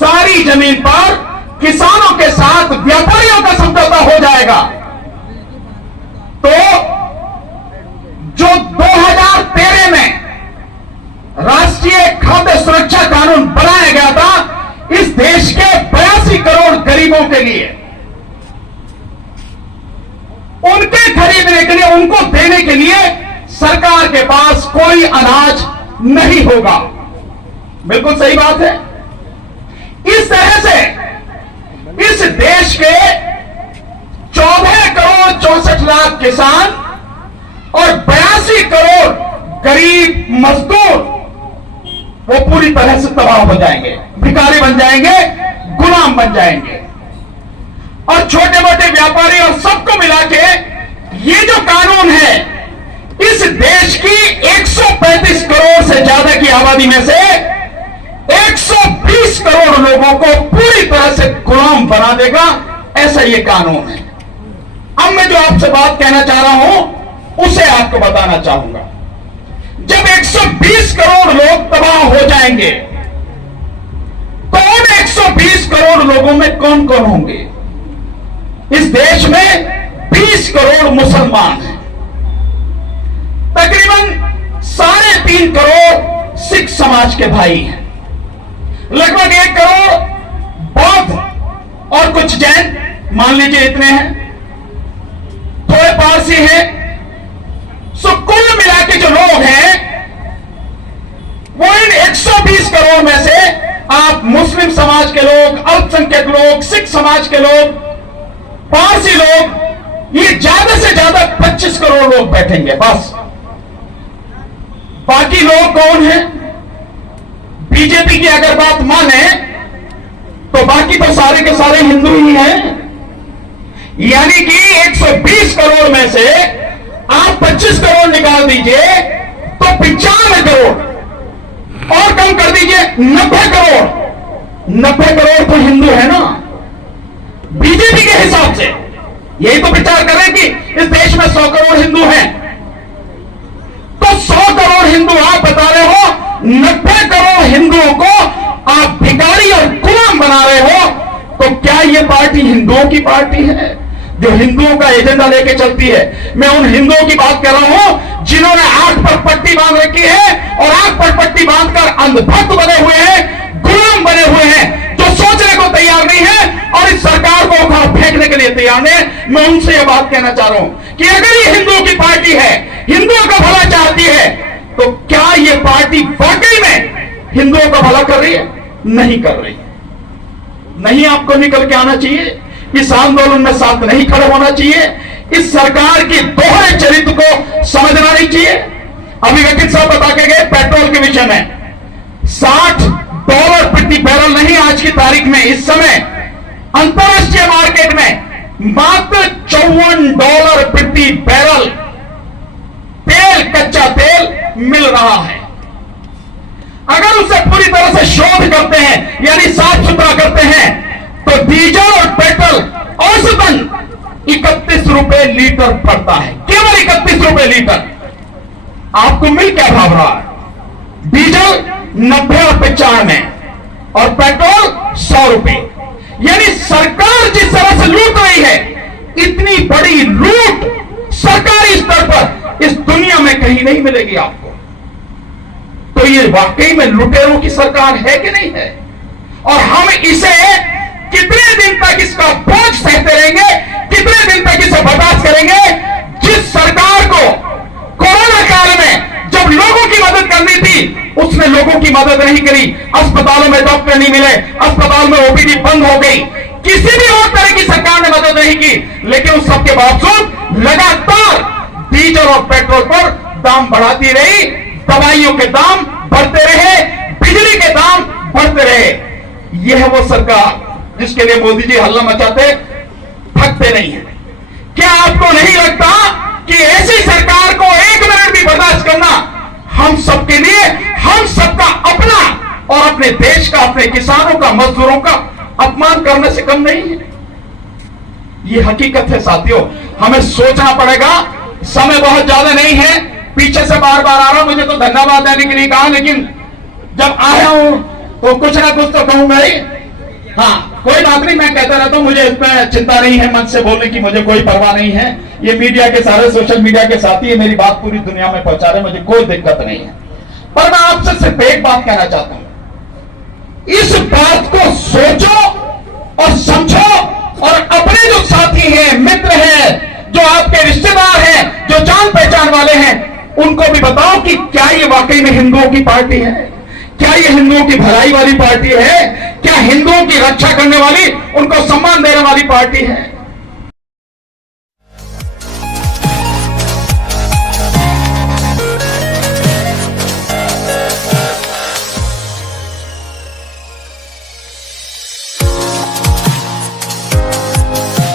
सारी जमीन पर किसानों के साथ व्यापारियों का समझौता हो जाएगा। तो जो 2013 में राष्ट्रीय खाद्य सुरक्षा कानून बनाया गया था, इस देश के 82 करोड़ गरीबों के लिए, उनके खरीदने के लिए, उनको देने के लिए सरकार के पास कोई अनाज नहीं होगा। बिल्कुल सही बात है। इस तरह से इस देश के 14 करोड़ 64 लाख किसान और 82 करोड़ गरीब मजदूर वो पूरी तरह से तबाह हो जाएंगे, भिखारी बन जाएंगे, गुलाम बन जाएंगे। और छोटे मोटे व्यापारी और सबको मिला के ये जो कानून है, इस देश की 135 करोड़ से ज्यादा की आबादी में से 120 करोड़ लोगों को पूरी तरह से गुलाम बना देगा। ऐसा ये कानून है। अब मैं जो आपसे बात कहना चाह रहा हूं उसे आपको बताना चाहूंगा। जब 120 करोड़ लोग तबाह हो जाएंगे तो उन 120 करोड़ लोगों में कौन कौन होंगे? इस देश में 20 करोड़ मुसलमान हैं, तकरीबन 3.5 करोड़ सिख समाज के भाई हैं, लगभग 1 करोड़ बौद्ध और कुछ जैन, मान लीजिए इतने हैं, थोड़े पारसी हैं। सो कुल मिला के जो लोग हैं वो इन 120 करोड़ में से आप मुस्लिम समाज के लोग, अल्पसंख्यक लोग, सिख समाज के लोग, पारसी लोग, ये ज्यादा से ज्यादा 25 करोड़ लोग बैठेंगे बस। बाकी लोग कौन हैं? बीजेपी की अगर बात माने तो बाकी तो सारे के सारे हिंदू ही हैं। यानी कि 120 करोड़ में से आप 25 करोड़ निकाल दीजिए तो 95 करोड़, और कम कर दीजिए 90 करोड़। 90 करोड़ तो हिंदू है ना बीजेपी के हिसाब से। यही तो विचार करें कि इस देश में 100 करोड़ हिंदू हैं, तो 100 करोड़ हिंदू आप बता रहे हो, 90 करोड़ हिंदुओं को आप भिखारी और गुलाम बना रहे हो। तो क्या यह पार्टी हिंदुओं की पार्टी है जो हिंदुओं का एजेंडा लेके चलती है? मैं उन हिंदुओं की बात कर रहा हूं जिन्होंने आंख पर पट्टी बांध रखी है और आंख पर पट्टी बांधकर अंधभक्त बने हुए हैं, गुलाम बने हुए हैं, जो सोचने को तैयार नहीं है और इस सरकार को उखाड़ फेंकने के लिए तैयार नहीं। मैं उनसे यह बात कहना चाह रहा हूं कि अगर ये हिंदुओं की पार्टी है, हिंदुओं का भला चाहती है, तो क्या ये पार्टी वाकई में हिंदुओं का भला कर रही है? नहीं कर रही। नहीं, आपको निकल के आना चाहिए, इस आंदोलन में साथ नहीं खड़े होना चाहिए, इस सरकार की दोहरे चरित्र को समझना नहीं चाहिए। अभी वकील साहब बता के गए पेट्रोल के विषय में, $60 प्रति बैरल नहीं, आज की तारीख में इस समय अंतरराष्ट्रीय मार्केट में मात्र $54 प्रति बैरल तेल, कच्चा तेल मिल रहा है। अगर उसे पूरी तरह से शोध करते हैं, यानी साफ सुथरा करते हैं, तो डीजल और पेट्रोल औसतन 31 रुपए लीटर पड़ता है, केवल 31 रुपए लीटर। आपको मिल क्या भाव रहा है? डीजल 90 और 95 और पेट्रोल 100 रुपए। यानी सरकार जिस तरह से लूट रही है, इतनी बड़ी लूट सरकारी स्तर पर इस दुनिया में कहीं नहीं मिलेगी आपको। तो ये वाकई में लुटेरों की सरकार है कि नहीं है? और हम इसे कितने दिन तक इसका बोझ सहते रहेंगे, कितने दिन तक इसे बर्दाश्त करेंगे? जिस सरकार को कोरोना काल में जब लोगों की मदद करनी थी, उसने लोगों की मदद नहीं करी। अस्पतालों में डॉक्टर नहीं मिले, अस्पताल में ओपीडी बंद हो गई, किसी भी और तरह की सरकार ने मदद नहीं की। लेकिन उस सबके बावजूद लगातार डीजल और पेट्रोल पर दाम बढ़ाती रही, दवाइयों के दाम बढ़ते रहे, बिजली के दाम बढ़ते रहे। यह है वो सरकार जिसके लिए मोदी जी हल्ला मचाते, थकते नहीं है। क्या आपको नहीं लगता कि ऐसी सरकार को एक मिनट भी बर्दाश्त करना हम सबके लिए, हम सबका अपना और अपने देश का, अपने किसानों का, मजदूरों का अपमान करने से कम नहीं है? ये हकीकत है साथियों, हमें सोचना पड़ेगा। समय बहुत ज्यादा नहीं है, पीछे से बार बार आ रहा हूं, मुझे तो धन्यवाद देने के लिए कहा, लेकिन जब आया हूं तो कुछ ना कुछ तो कहूंगा ही। हाँ, कोई बात नहीं, मैं कहता रहता हूं, मुझे इसमें चिंता नहीं है, मंच से बोलने की मुझे कोई परवाह नहीं है। ये मीडिया के सारे सोशल मीडिया के साथी है, मेरी बात पूरी दुनिया में पहुंचा रहे, मुझे कोई दिक्कत नहीं है। पर मैं आपसे सिर्फ एक बात कहना चाहता हूं, इस बात को सोचो और समझो, और अपने जो साथी हैं, मित्र हैं, जो आपके रिश्तेदार हैं, जो जान पहचान वाले हैं, उनको भी बताओ कि क्या ये वाकई में हिंदुओं की पार्टी है, क्या ये हिंदुओं की भलाई वाली पार्टी है, क्या हिंदुओं की रक्षा करने वाली, उनको सम्मान देने वाली पार्टी है।